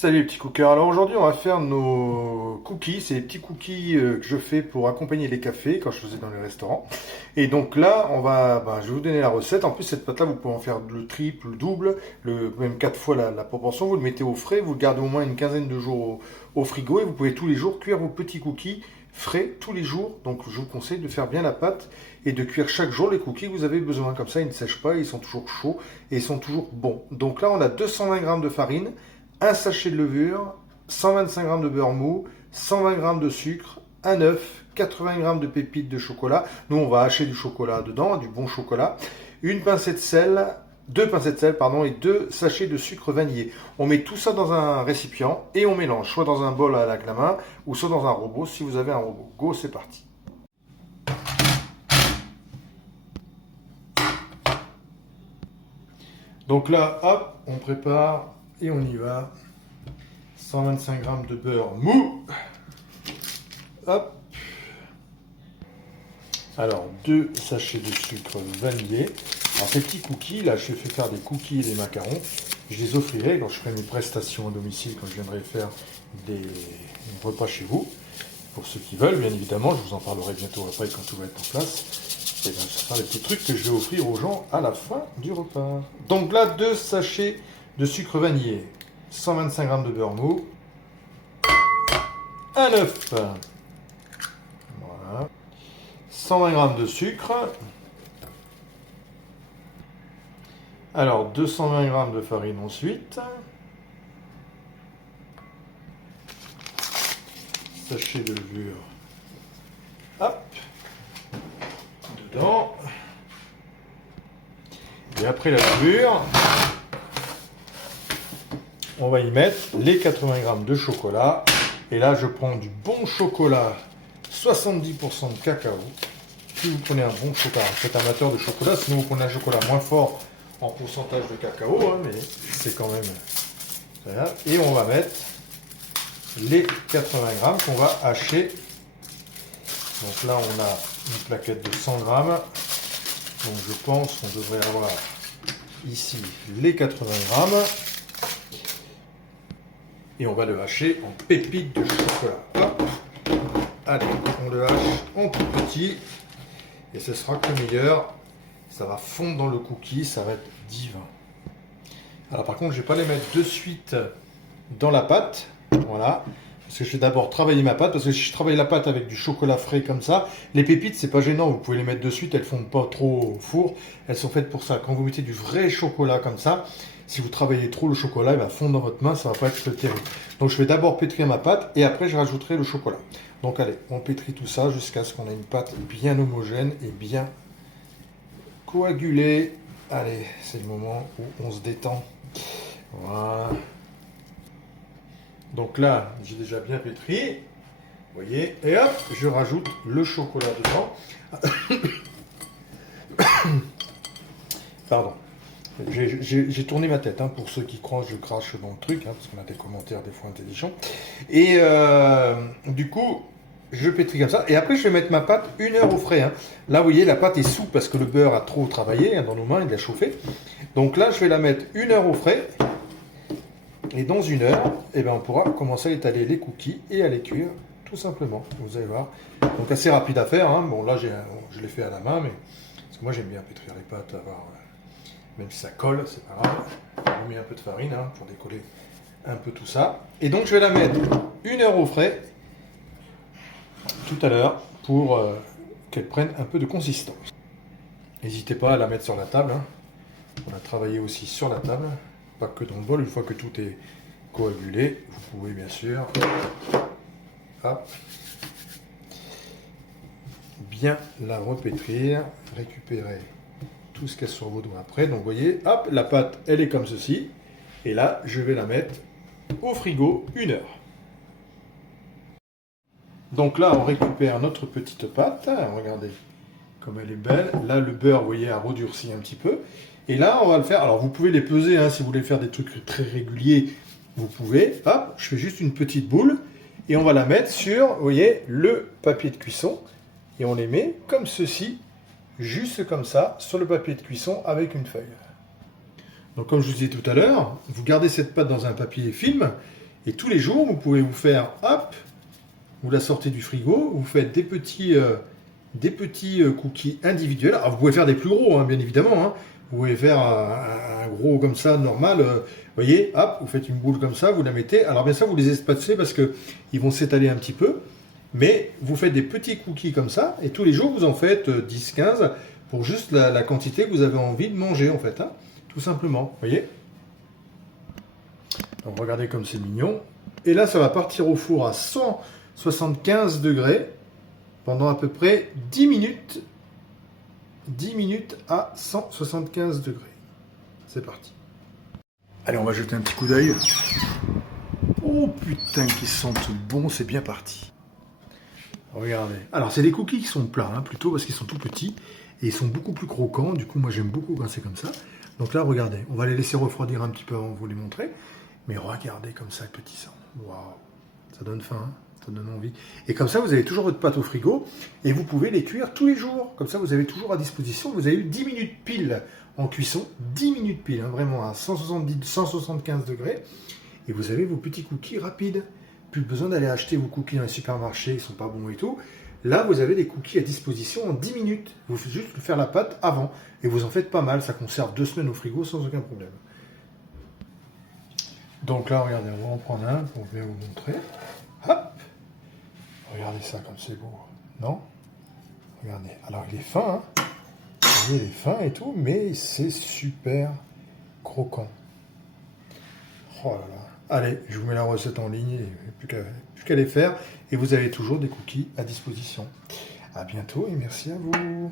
Salut les petits cookers, alors aujourd'hui on va faire nos cookies, c'est les petits cookies que je fais pour accompagner les cafés quand je faisais dans les restaurants. Et donc là je vais vous donner la recette, en plus cette pâte là vous pouvez en faire le triple, le double, même 4 fois la proportion, vous le mettez au frais, vous le gardez au moins une quinzaine de jours au frigo et vous pouvez tous les jours cuire vos petits cookies frais tous les jours. Donc je vous conseille de faire bien la pâte et de cuire chaque jour les cookies que vous avez besoin, comme ça ils ne sèchent pas, ils sont toujours chauds et ils sont toujours bons. Donc là on a 220 g de farine, un sachet de levure, 125 g de beurre mou, 120 g de sucre, un œuf, 80 g de pépites de chocolat. Nous, on va hacher du chocolat dedans, du bon chocolat. Une pincée de sel, deux pincées de sel, pardon, et deux sachets de sucre vanillé. On met tout ça dans un récipient et on mélange, soit dans un bol à la main ou soit dans un robot si vous avez un robot. Go, c'est parti. Donc là, hop, on prépare et on y va. 125 g de beurre mou. Hop. Alors, deux sachets de sucre vanillé. Alors, ces petits cookies, là, je fais faire des cookies et des macarons. Je les offrirai quand je ferai mes prestations à domicile, quand je viendrai faire des repas chez vous. Pour ceux qui veulent, bien évidemment, je vous en parlerai bientôt après quand tout va être en place. Et bien, ce sera les petits trucs que je vais offrir aux gens à la fin du repas. Donc là, deux sachets de sucre vanillé. 125 g de beurre mou, un œuf, voilà, 120 g de sucre, alors 220 g de farine ensuite, sachet de levure, hop, dedans, et après la levure, on va y mettre les 80 g de chocolat. Et là, je prends du bon chocolat, 70% de cacao. Si vous prenez un bon chocolat, vous êtes amateur de chocolat, sinon vous prenez un chocolat moins fort en pourcentage de cacao, hein, mais c'est quand même... Voilà. Et on va mettre les 80 g qu'on va hacher. Donc là, on a une plaquette de 100 g. Donc je pense qu'on devrait avoir ici les 80 g. Et on va le hacher en pépites de chocolat. Hop. Allez, on le hache en tout petit. Et ce sera que meilleur. Ça va fondre dans le cookie, ça va être divin. Alors par contre, je ne vais pas les mettre de suite dans la pâte. Voilà. Parce que je vais d'abord travailler ma pâte. Parce que si je travaille la pâte avec du chocolat frais comme ça, les pépites, c'est pas gênant. Vous pouvez les mettre de suite, elles ne fondent pas trop au four. Elles sont faites pour ça. Quand vous mettez du vrai chocolat comme ça, si vous travaillez trop le chocolat, il va fondre dans votre main, ça ne va pas être terrible. Donc je vais d'abord pétrir ma pâte et après je rajouterai le chocolat. Donc allez, on pétrit tout ça jusqu'à ce qu'on ait une pâte bien homogène et bien coagulée. Allez, c'est le moment où on se détend. Voilà. Donc là, j'ai déjà bien pétri. Vous voyez, et hop, je rajoute le chocolat dedans. Pardon. J'ai tourné ma tête, hein, pour ceux qui croient que je crache dans le truc, hein, parce qu'on a des commentaires des fois intelligents. Et du coup, je pétris comme ça. Et après, je vais mettre ma pâte 1 heure au frais. Hein. Là, vous voyez, la pâte est souple parce que le beurre a trop travaillé, hein, dans nos mains, il a chauffé. Donc là, je vais la mettre 1 heure au frais. Et dans 1 heure, eh ben, on pourra commencer à étaler les cookies et à les cuire, tout simplement. Vous allez voir. Donc assez rapide à faire. Hein. Bon, là, je l'ai fait à la main, mais parce que moi, j'aime bien pétrir les pâtes, même si ça colle, c'est pas grave. On met un peu de farine, hein, pour décoller un peu tout ça. Et donc je vais la mettre 1 heure au frais tout à l'heure pour qu'elle prenne un peu de consistance. N'hésitez pas à la mettre sur la table. Hein. On a travaillé aussi sur la table, pas que dans le bol. Une fois que tout est coagulé, vous pouvez bien sûr hop, bien la repétrir, récupérer tout ce qu'il y a sur vos doigts après. Donc vous voyez, hop, la pâte, elle est comme ceci. Et là, je vais la mettre au frigo 1 heure. Donc là, on récupère notre petite pâte. Regardez comme elle est belle. Là, le beurre, vous voyez, a redurci un petit peu. Et là, on va le faire. Alors, vous pouvez les peser, hein, si vous voulez faire des trucs très réguliers, vous pouvez. Hop, je fais juste une petite boule. Et on va la mettre sur, vous voyez, le papier de cuisson. Et on les met comme ceci, juste comme ça, sur le papier de cuisson avec une feuille. Donc comme je vous disais tout à l'heure, vous gardez cette pâte dans un papier film Et tous les jours, vous pouvez vous faire, hop, vous la sortez du frigo, vous faites des petits cookies individuels. Alors, vous pouvez faire des plus gros, hein, bien évidemment. Hein. Vous pouvez faire un gros comme ça, normal. Vous voyez, hop, vous faites une boule comme ça, vous la mettez. Alors, bien sûr, vous les espacez parce qu'ils vont s'étaler un petit peu. Mais vous faites des petits cookies comme ça. Et tous les jours, vous en faites 10, 15 pour juste la quantité que vous avez envie de manger, en fait. Hein, tout simplement. Vous voyez? Donc, regardez comme c'est mignon. Et là, ça va partir au four à 175 degrés pendant à peu près 10 minutes. 10 minutes à 175 degrés. C'est parti. Allez, on va jeter un petit coup d'œil. Oh putain, qu'ils sentent bon, c'est bien parti. Regardez. Alors, c'est des cookies qui sont plats, hein, plutôt, parce qu'ils sont tout petits. Et ils sont beaucoup plus croquants. Du coup, moi, j'aime beaucoup quand c'est comme ça. Donc là, regardez. On va les laisser refroidir un petit peu avant de vous les montrer. Mais regardez comme ça, petit sang. Waouh. Ça donne faim, hein. Ça donne envie. Et comme ça, vous avez toujours votre pâte au frigo et vous pouvez les cuire tous les jours. Comme ça, vous avez toujours à disposition. Vous avez eu 10 minutes pile en cuisson. 10 minutes pile, hein, vraiment à 170, 175 degrés. Et vous avez vos petits cookies rapides. Plus besoin d'aller acheter vos cookies dans les supermarchés, ils ne sont pas bons et tout. Là, vous avez des cookies à disposition en 10 minutes. Vous faites juste faire la pâte avant. Et vous en faites pas mal. Ça conserve 2 semaines au frigo sans aucun problème. Donc là, regardez, on va en prendre un pour bien vous montrer. Hop! Regardez ça comme c'est beau. Non? Regardez. Alors il est fin, hein? Vous voyez, il est fin et tout, mais c'est super croquant. Oh là là. Allez, je vous mets la recette en ligne, plus qu'à les faire. Et vous avez toujours des cookies à disposition. À bientôt et merci à vous.